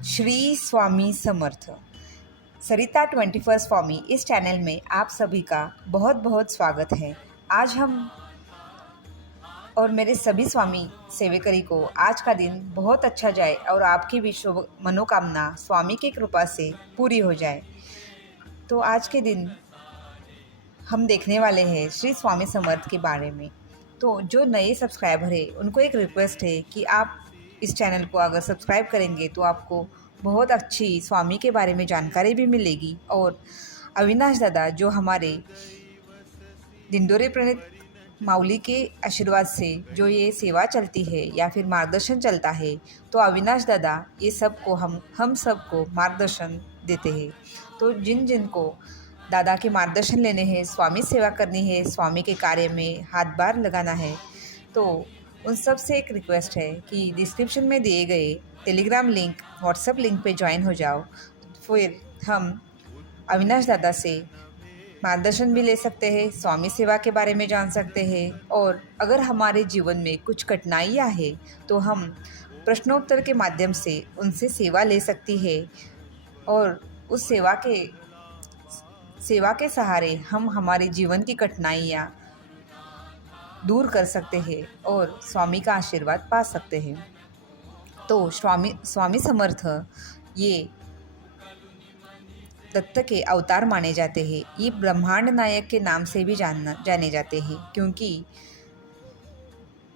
श्री स्वामी समर्थ सरिता 21 स्वामी इस चैनल में आप सभी का बहुत बहुत स्वागत है। आज हम और मेरे सभी स्वामी सेवकरी को आज का दिन बहुत अच्छा जाए और आपकी भी शुभ मनोकामना स्वामी की कृपा से पूरी हो जाए। तो आज के दिन हम देखने वाले हैं श्री स्वामी समर्थ के बारे में। तो जो नए सब्सक्राइबर है उनको एक रिक्वेस्ट है कि आप इस चैनल को अगर सब्सक्राइब करेंगे तो आपको बहुत अच्छी स्वामी के बारे में जानकारी भी मिलेगी। और अविनाश दादा जो हमारे दिंडोरे प्रणीत माउली के आशीर्वाद से जो ये सेवा चलती है या फिर मार्गदर्शन चलता है, तो अविनाश दादा ये सबको हम सबको मार्गदर्शन देते हैं। तो जिन जिन को दादा के मार्गदर्शन लेने हैं, स्वामी सेवा करनी है, स्वामी के कार्य में हाथ बार लगाना है, तो उन सब से एक रिक्वेस्ट है कि डिस्क्रिप्शन में दिए गए टेलीग्राम लिंक, व्हाट्सएप लिंक पे ज्वाइन हो जाओ। फिर हम अविनाश दादा से मार्गदर्शन भी ले सकते हैं, स्वामी सेवा के बारे में जान सकते हैं। और अगर हमारे जीवन में कुछ कठिनाइयाँ हैं तो हम प्रश्नोत्तर के माध्यम से उनसे सेवा ले सकती है। और उस सेवा के सहारे हम हमारे जीवन की कठिनाइयाँ दूर कर सकते हैं और स्वामी का आशीर्वाद पा सकते हैं। तो स्वामी समर्थ ये दत्त के अवतार माने जाते हैं। ये ब्रह्मांड नायक के नाम से भी जाने जाते हैं, क्योंकि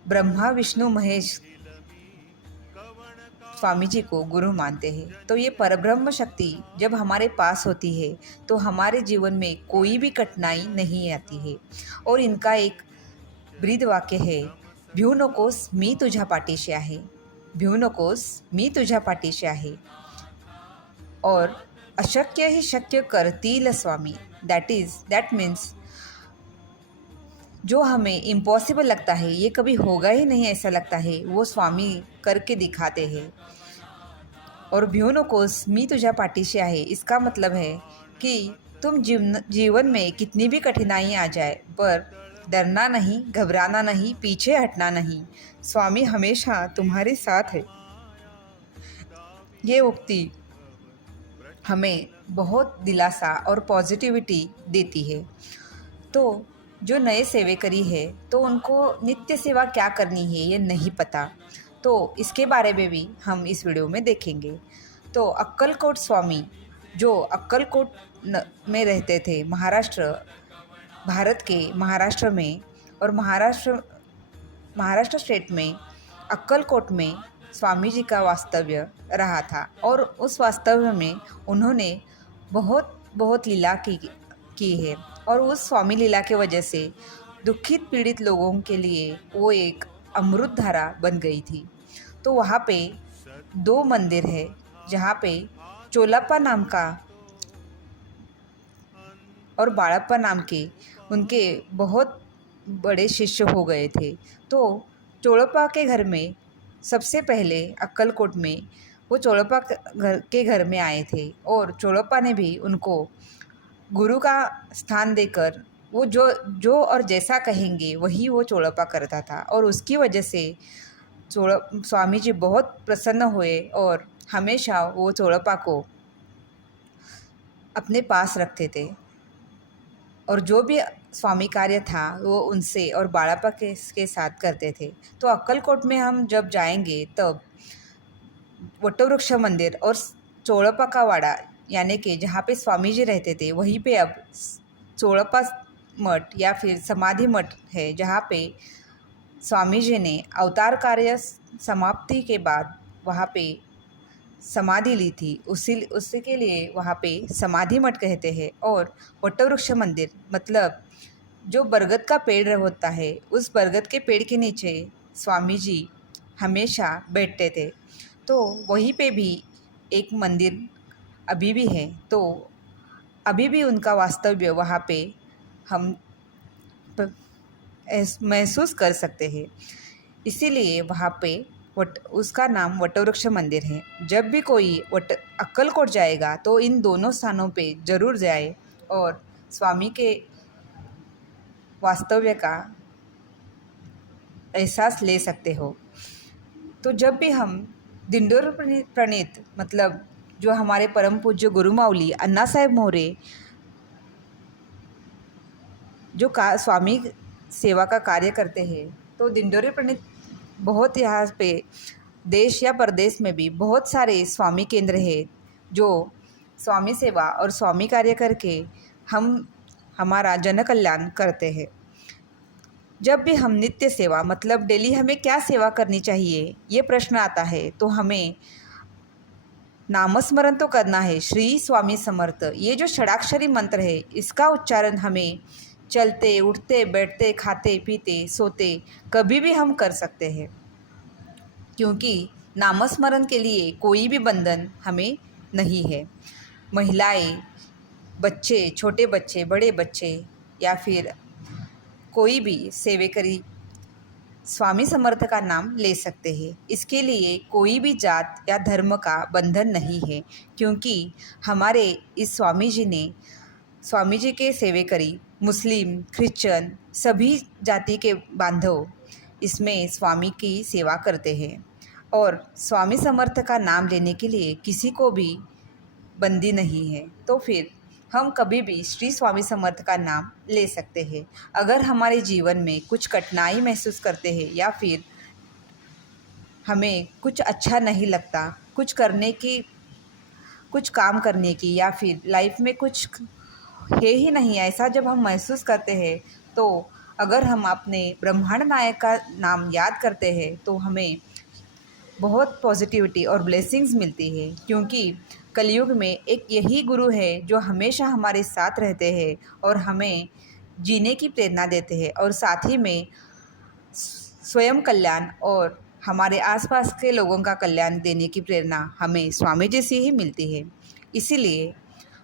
ब्रह्मा विष्णु महेश स्वामी जी को गुरु मानते हैं। तो ये परब्रह्म शक्ति जब हमारे पास होती है तो हमारे जीवन में कोई भी कठिनाई नहीं आती है। और इनका एक ब्रीद वाक्य है, भिऊ नकोस मी तुझ्या पाठीशी आहे, भिऊ नकोस मी तुझ्या पाठीशी आहे। और अशक्य ही शक्य करतील स्वामी, दैट मीन्स जो हमें इम्पॉसिबल लगता है, ये कभी होगा ही नहीं ऐसा लगता है, वो स्वामी करके दिखाते हैं। और भिऊ नकोस मी तुझ्या पाठीशी आहे, इसका मतलब है कि तुम जीवन में कितनी भी कठिनाई आ जाए पर डरना नहीं, घबराना नहीं, पीछे हटना नहीं, स्वामी हमेशा तुम्हारे साथ है। ये उक्ति हमें बहुत दिलासा और पॉजिटिविटी देती है। तो जो नए सेवेकरी है तो उनको नित्य सेवा क्या करनी है ये नहीं पता, तो इसके बारे में भी हम इस वीडियो में देखेंगे। तो अक्कलकोट स्वामी जो अक्कलकोट में रहते थे, भारत के महाराष्ट्र में, और महाराष्ट्र स्टेट में अक्कलकोट में स्वामी जी का वास्तव्य रहा था। और उस वास्तव्य में उन्होंने बहुत बहुत लीला की है। और उस स्वामी लीला के वजह से दुखित पीड़ित लोगों के लिए वो एक अमृत धारा बन गई थी। तो वहाँ पे 2 मंदिर है जहाँ पे चोलाप्पा नाम का और बाळप्पा नाम के उनके बहुत बड़े शिष्य हो गए थे। तो चोलप्पा के घर में सबसे पहले अक्कलकोट में वो चोलप्पा के घर में आए थे। और चोलप्पा ने भी उनको गुरु का स्थान देकर वो जो और जैसा कहेंगे वही वो चोलप्पा करता था। और उसकी वजह से स्वामी जी बहुत प्रसन्न हुए और हमेशा वो चोलप्पा को अपने पास रखते थे। और जो भी स्वामी कार्य था वो उनसे और बाळप्पा के साथ करते थे। तो अक्कलकोट में हम जब जाएंगे तब वटवृक्ष मंदिर और चोलप्पा का वाड़ा, यानी कि जहाँ पे स्वामी जी रहते थे, वहीं पे अब चोलप्पा मठ या फिर समाधि मठ है, जहाँ पे स्वामी जी ने अवतार कार्य समाप्ति के बाद वहाँ पे समाधि ली थी। उसी के लिए वहाँ पे समाधि मठ कहते हैं। और वटवृक्ष मंदिर मतलब जो बरगद का पेड़ होता है, उस बरगद के पेड़ के नीचे स्वामी जी हमेशा बैठते थे। तो वहीं पे भी एक मंदिर अभी भी है। तो अभी भी उनका वास्तव्य वहाँ पे हम महसूस कर सकते हैं। इसीलिए वहाँ पे उसका नाम वटवृक्ष मंदिर है। जब भी कोई अक्कलकोट जाएगा तो इन दोनों स्थानों पे ज़रूर जाए और स्वामी के वास्तव्य का एहसास ले सकते हो। तो जब भी हम दिंडोर प्रणीत मतलब जो हमारे परम पूज्य गुरु माऊली अण्णा साहेब मोरे जो स्वामी सेवा का कार्य करते हैं, तो दिंडोरी प्रणीत बहुत यहाँ पे देश या प्रदेश में भी बहुत सारे स्वामी केंद्र हैं जो स्वामी सेवा और स्वामी कार्य करके हम हमारा जन कल्याण करते हैं। जब भी हम नित्य सेवा मतलब डेली हमें क्या सेवा करनी चाहिए ये प्रश्न आता है, तो हमें नामस्मरण तो करना है। श्री स्वामी समर्थ ये जो षडाक्षरी मंत्र है, इसका उच्चारण हमें चलते उठते बैठते खाते पीते सोते कभी भी हम कर सकते हैं, क्योंकि नामस्मरण के लिए कोई भी बंधन हमें नहीं है। महिलाएं, बच्चे, छोटे बच्चे, बड़े बच्चे या फिर कोई भी सेवेकरी स्वामी समर्थ का नाम ले सकते हैं। इसके लिए कोई भी जात या धर्म का बंधन नहीं है, क्योंकि हमारे इस स्वामी जी के सेवेकरी मुस्लिम, क्रिश्चियन सभी जाति के बांधव इसमें स्वामी की सेवा करते हैं। और स्वामी समर्थ का नाम लेने के लिए किसी को भी बंदी नहीं है, तो फिर हम कभी भी श्री स्वामी समर्थ का नाम ले सकते हैं। अगर हमारे जीवन में कुछ कठिनाई महसूस करते हैं या फिर हमें कुछ अच्छा नहीं लगता, कुछ काम करने की या फिर लाइफ में कुछ है ही नहीं, ऐसा जब हम महसूस करते हैं, तो अगर हम अपने ब्रह्मांड नायक का नाम याद करते हैं तो हमें बहुत पॉजिटिविटी और ब्लेसिंग्स मिलती है। क्योंकि कलयुग में एक यही गुरु है जो हमेशा हमारे साथ रहते हैं और हमें जीने की प्रेरणा देते हैं, और साथ ही में स्वयं कल्याण और हमारे आसपास के लोगों का कल्याण देने की प्रेरणा हमें स्वामी जी से ही मिलती है। इसीलिए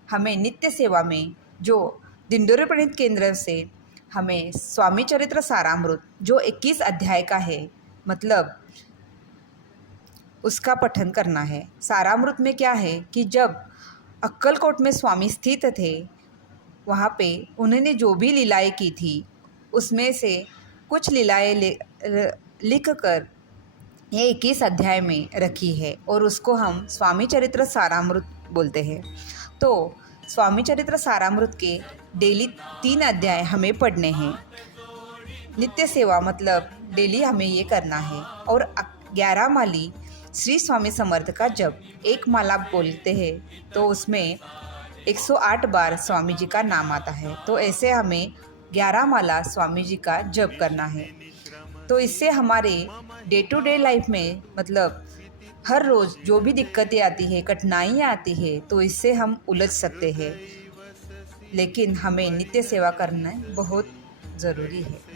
हमें नित्य सेवा में जो दिंडोरी प्रणीत केंद्र से हमें स्वामी चरित्र सारामृत जो 21 अध्याय का है, मतलब उसका पठन करना है। सारामृत में क्या है कि जब अक्कलकोट में स्वामी स्थित थे, वहाँ पे उन्होंने जो भी लीलाएँ की थी उसमें से कुछ लीलाएँ लिख कर ये 21 अध्याय में रखी है, और उसको हम स्वामी चरित्र सारामृत बोलते हैं। तो स्वामी चरित्र सारामृत के डेली 3 अध्याय हमें पढ़ने हैं। नित्य सेवा मतलब डेली हमें ये करना है। और 11 माली श्री स्वामी समर्थ का जब एक माला बोलते हैं तो उसमें 108 बार स्वामी जी का नाम आता है। तो ऐसे हमें 11 माला स्वामी जी का जप करना है। तो इससे हमारे डे टू डे लाइफ में मतलब हर रोज़ जो भी दिक्कतें आती है, कठिनाइयाँ आती है, तो इससे हम उलझ सकते हैं। लेकिन हमें नित्य सेवा करना बहुत ज़रूरी है।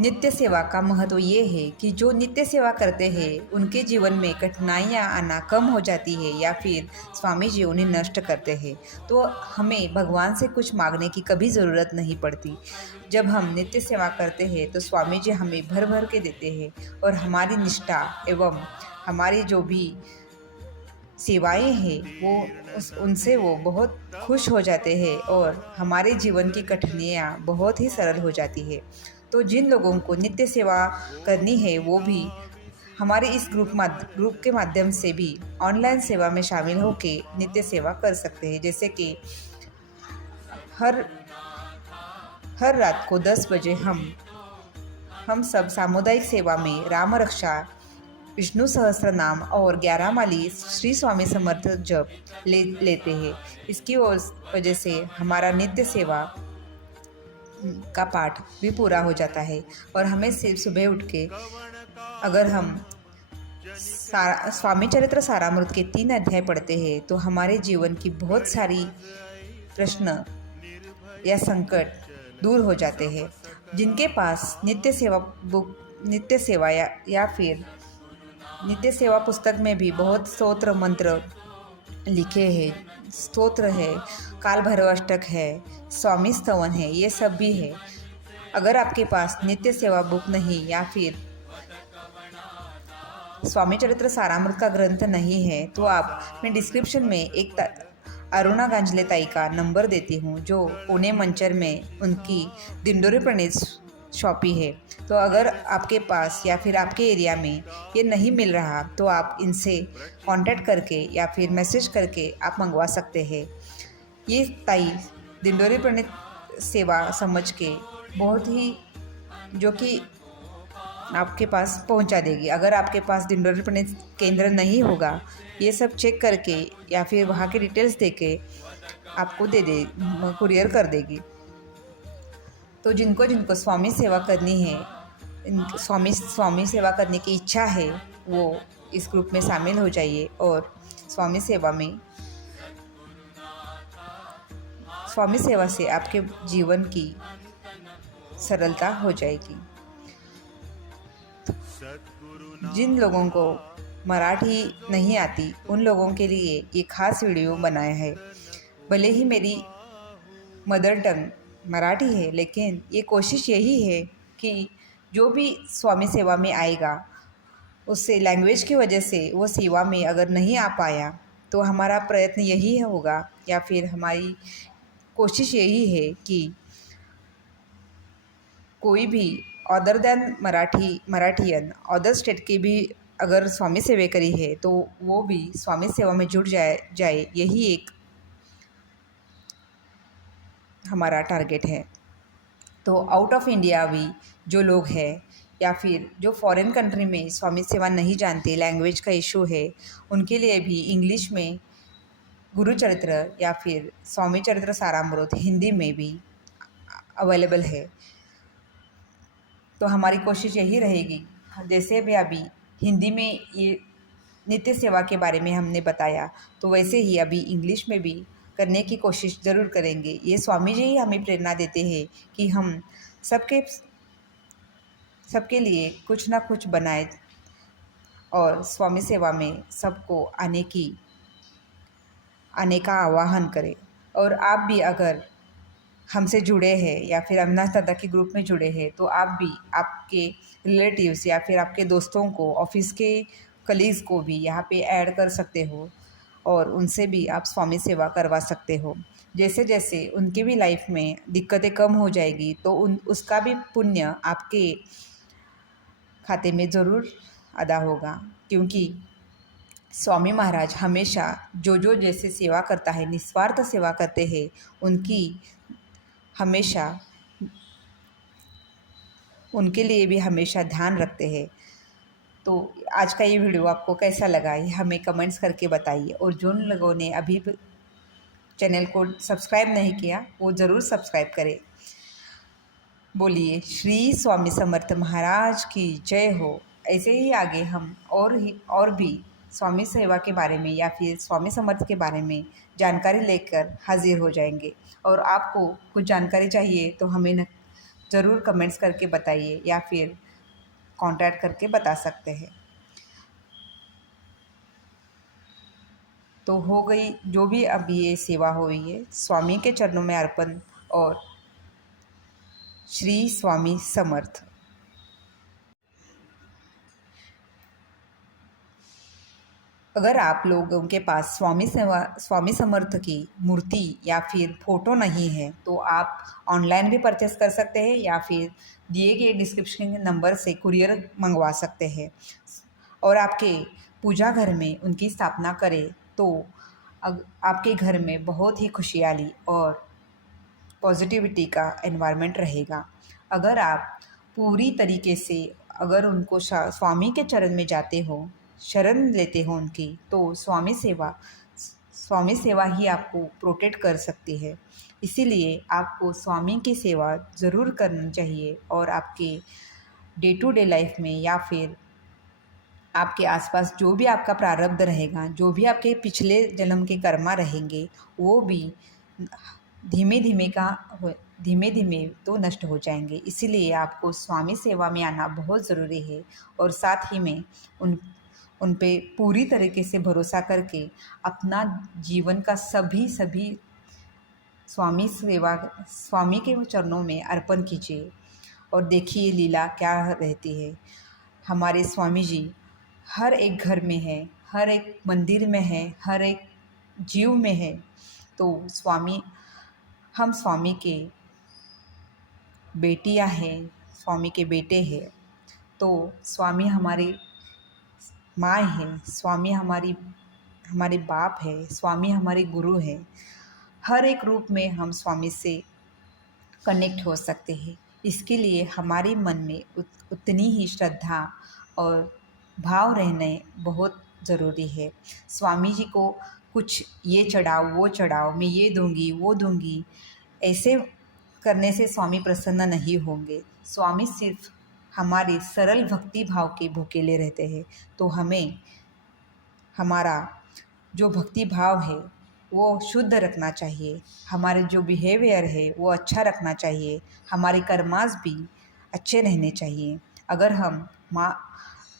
नित्य सेवा का महत्व ये है कि जो नित्य सेवा करते हैं उनके जीवन में कठिनाइयाँ आना कम हो जाती है, या फिर स्वामी जी उन्हें नष्ट करते हैं। तो हमें भगवान से कुछ मांगने की कभी ज़रूरत नहीं पड़ती। जब हम नित्य सेवा करते हैं तो स्वामी जी हमें भर भर के देते हैं, और हमारी निष्ठा एवं हमारी जो भी सेवाएं हैं उनसे वो बहुत खुश हो जाते हैं, और हमारे जीवन की कठिनाइयाँ बहुत ही सरल हो जाती है। तो जिन लोगों को नित्य सेवा करनी है वो भी हमारे इस ग्रुप के माध्यम से भी ऑनलाइन सेवा में शामिल होकर नित्य सेवा कर सकते हैं। जैसे कि हर रात को 10 बजे हम सब सामुदायिक सेवा में राम रक्षा, विष्णु सहस्त्र नाम और 11 माली श्री स्वामी समर्थ जप लेते हैं। इसकी वजह से हमारा नित्य सेवा का पाठ भी पूरा हो जाता है, और हमें सिर्फ सुबह उठ के अगर हम स्वामी चरित्र सारामृत के 3 अध्याय पढ़ते हैं तो हमारे जीवन की बहुत सारी प्रश्न या संकट दूर हो जाते हैं। जिनके पास नित्य सेवा या फिर नित्य सेवा पुस्तक में भी बहुत स्तोत्र मंत्र लिखे हैं, स्तोत्र है, काल भैरव अष्टक है, स्वामी स्तवन है, ये सब भी है। अगर आपके पास नित्य सेवा बुक नहीं या फिर स्वामी चरित्र सारामृत का ग्रंथ नहीं है, तो आप मैं डिस्क्रिप्शन में एक अरुणा गांजले ताई का नंबर देती हूँ, जो पुणे मंचर में उनकी दिंडोरी प्रणीत शॉपी है। तो अगर आपके पास या फिर आपके एरिया में ये नहीं मिल रहा तो आप इनसे कांटेक्ट करके या फिर मैसेज करके आप मंगवा सकते हैं। ये ताई दिंडोरी प्रणीत सेवा समझ के बहुत ही जो कि आपके पास पहुंचा देगी। अगर आपके पास दिंडोरी प्रणीत केंद्र नहीं होगा, ये सब चेक करके या फिर वहाँ के डिटेल्स दे के आपको कुरियर कर देगी। तो जिनको जिनको स्वामी सेवा करनी है, स्वामी स्वामी सेवा करने की इच्छा है, वो इस ग्रुप में शामिल हो जाइए और स्वामी सेवा में स्वामी सेवा से आपके जीवन की सरलता हो जाएगी। जिन लोगों को मराठी नहीं आती उन लोगों के लिए ये खास वीडियो बनाया है। भले ही मेरी मदर टंग मराठी है, लेकिन ये कोशिश यही है कि जो भी स्वामी सेवा में आएगा उससे लैंग्वेज की वजह से वो सेवा में अगर नहीं आ पाया तो हमारा प्रयत्न यही होगा या फिर हमारी कोशिश यही है कि कोई भी अदर देन मराठियन अदर स्टेट की भी अगर स्वामी सेवेकरी है तो वो भी स्वामी सेवा में जुड़ जाए यही एक हमारा टारगेट है। तो आउट ऑफ इंडिया भी जो लोग हैं या फिर जो फॉरेन कंट्री में स्वामी सेवा नहीं जानते, लैंग्वेज का इशू है, उनके लिए भी इंग्लिश में गुरु चरित्र या फिर स्वामी चरित्र सारामृत हिंदी में भी अवेलेबल है। तो हमारी कोशिश यही रहेगी, जैसे भी अभी हिंदी में ये नित्य सेवा के बारे में हमने बताया, तो वैसे ही अभी इंग्लिश में भी करने की कोशिश ज़रूर करेंगे। ये स्वामी जी ही हमें प्रेरणा देते हैं कि हम सबके लिए कुछ ना कुछ बनाए और स्वामी सेवा में सबको आने का आह्वान करें। और आप भी अगर हमसे जुड़े हैं या फिर अविनाश दादा के ग्रुप में जुड़े हैं तो आप भी आपके रिलेटिव्स या फिर आपके दोस्तों को, ऑफिस के कलीग्स को भी यहाँ पे ऐड कर सकते हो और उनसे भी आप स्वामी सेवा करवा सकते हो। जैसे जैसे उनकी भी लाइफ में दिक्कतें कम हो जाएगी तो उसका भी पुण्य आपके खाते में ज़रूर अदा होगा, क्योंकि स्वामी महाराज हमेशा जो जैसे सेवा करता है, निस्वार्थ सेवा करते हैं, उनकी हमेशा उनके लिए भी हमेशा ध्यान रखते हैं। तो आज का ये वीडियो आपको कैसा लगा ये हमें कमेंट्स करके बताइए, और जिन लोगों ने अभी चैनल को सब्सक्राइब नहीं किया वो ज़रूर सब्सक्राइब करें। बोलिए श्री स्वामी समर्थ महाराज की जय हो। ऐसे ही आगे हम और भी स्वामी सेवा के बारे में या फिर स्वामी समर्थ के बारे में जानकारी लेकर हाजिर हो जाएंगे। और आपको कुछ जानकारी चाहिए तो हमें ज़रूर कमेंट्स करके बताइए या फिर कांटेक्ट करके बता सकते हैं। तो हो गई जो भी अब ये सेवा हुई है स्वामी के चरणों में अर्पण। और श्री स्वामी समर्थ। अगर आप लोगों के पास स्वामी समर्थ की मूर्ति या फिर फ़ोटो नहीं है तो आप ऑनलाइन भी परचेस कर सकते हैं या फिर दिए गए डिस्क्रिप्शन नंबर से कुरियर मंगवा सकते हैं और आपके पूजा घर में उनकी स्थापना करें तो आपके घर में बहुत ही खुशहाली और पॉजिटिविटी का एनवायरनमेंट रहेगा। अगर आप पूरी तरीके से अगर उनको स्वामी के चरण में जाते हो, शरण लेते हो उनकी, तो स्वामी सेवा ही आपको प्रोटेक्ट कर सकती है। इसीलिए आपको स्वामी की सेवा ज़रूर करनी चाहिए और आपके डे टू डे लाइफ में या फिर आपके आसपास जो भी आपका प्रारब्ध रहेगा, जो भी आपके पिछले जन्म के कर्मा रहेंगे, वो भी धीमे धीमे तो नष्ट हो जाएंगे। इसीलिए आपको स्वामी सेवा में आना बहुत ज़रूरी है और साथ ही में उन पे पूरी तरीके से भरोसा करके अपना जीवन का सभी स्वामी के चरणों में अर्पण कीजिए और देखिए लीला क्या रहती है। हमारे स्वामी जी हर एक घर में है, हर एक मंदिर में है, हर एक जीव में है। तो हम स्वामी के बेटियां हैं, स्वामी के बेटे हैं, तो स्वामी हमारी माँ है, स्वामी हमारे बाप है, स्वामी हमारे गुरु है। हर एक रूप में हम स्वामी से कनेक्ट हो सकते हैं। इसके लिए हमारे मन में उतनी ही श्रद्धा और भाव रहने बहुत ज़रूरी है। स्वामी जी को कुछ ये चढ़ाओ वो चढ़ाओ, मैं ये दूंगी वो दूंगी, ऐसे करने से स्वामी प्रसन्न नहीं होंगे। स्वामी सिर्फ हमारे सरल भक्ति भाव के भूखेले रहते हैं। तो हमें हमारा जो भक्ति भाव है वो शुद्ध रखना चाहिए, हमारे जो बिहेवियर है वो अच्छा रखना चाहिए, हमारे कर्मास भी अच्छे रहने चाहिए। अगर हम माँ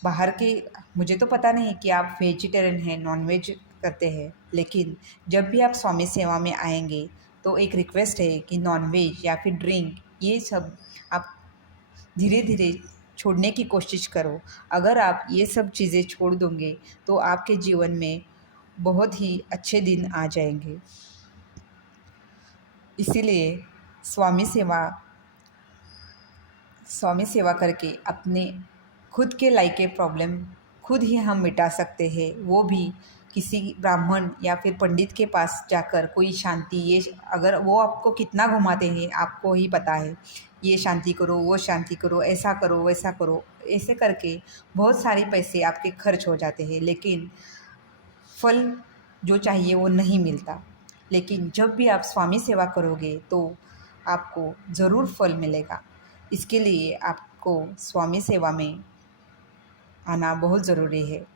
बाहर के, मुझे तो पता नहीं कि आप वेजिटेरियन हैं, नॉन वेज करते हैं, लेकिन जब भी आप स्वामी सेवा में आएंगे तो एक रिक्वेस्ट है कि नॉन वेज या फिर ड्रिंक ये सब आप धीरे धीरे छोड़ने की कोशिश करो। अगर आप ये सब चीज़ें छोड़ दोगे तो आपके जीवन में बहुत ही अच्छे दिन आ जाएंगे। इसीलिए स्वामी सेवा स्वामी सेवा करके अपने खुद के लाइफ के प्रॉब्लम खुद ही हम मिटा सकते हैं। वो भी किसी ब्राह्मण या फिर पंडित के पास जाकर कोई शांति, ये अगर वो आपको कितना घुमाते हैं आपको ही पता है, ये शांति करो वो शांति करो, ऐसा करो वैसा करो, ऐसे करके बहुत सारे पैसे आपके खर्च हो जाते हैं, लेकिन फल जो चाहिए वो नहीं मिलता। लेकिन जब भी आप स्वामी सेवा करोगे तो आपको ज़रूर फल मिलेगा। इसके लिए आपको स्वामी सेवा में आना बहुत ज़रूरी है।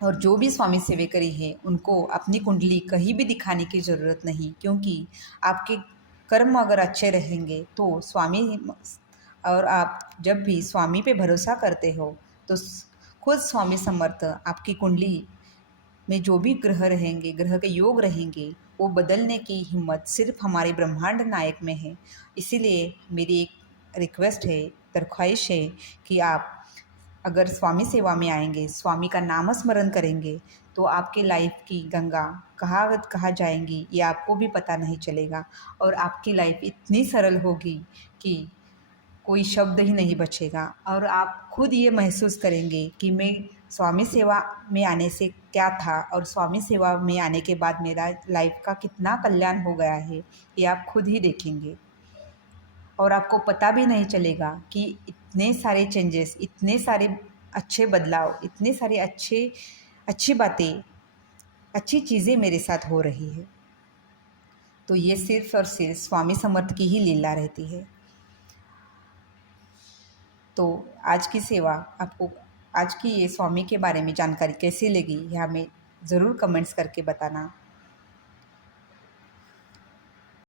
और जो भी स्वामी सेवेकरी है उनको अपनी कुंडली कहीं भी दिखाने की ज़रूरत नहीं, क्योंकि आपके कर्म अगर अच्छे रहेंगे तो स्वामी, और आप जब भी स्वामी पे भरोसा करते हो तो खुद स्वामी समर्थ आपकी कुंडली में जो भी ग्रह रहेंगे, ग्रह के योग रहेंगे, वो बदलने की हिम्मत सिर्फ हमारे ब्रह्मांड नायक में है। इसीलिए मेरी एक रिक्वेस्ट है, दरख्वाइश है कि आप अगर स्वामी सेवा में आएंगे, स्वामी का नाम स्मरण करेंगे, तो आपके लाइफ की गंगा कहाँ जाएंगी ये आपको भी पता नहीं चलेगा, और आपकी लाइफ इतनी सरल होगी कि कोई शब्द ही नहीं बचेगा। और आप खुद ये महसूस करेंगे कि मैं स्वामी सेवा में आने से क्या था और स्वामी सेवा में आने के बाद मेरा लाइफ का कितना कल्याण हो गया है, ये आप खुद ही देखेंगे। और आपको पता भी नहीं चलेगा कि इतने सारे चेंजेस, इतने सारे अच्छे बदलाव, इतने सारे अच्छी बातें, अच्छी चीज़ें मेरे साथ हो रही है। तो ये सिर्फ और सिर्फ स्वामी समर्थ की ही लीला रहती है। तो आज की सेवा आपको, आज की ये स्वामी के बारे में जानकारी कैसी लगी, यह हमें ज़रूर कमेंट्स करके बताना।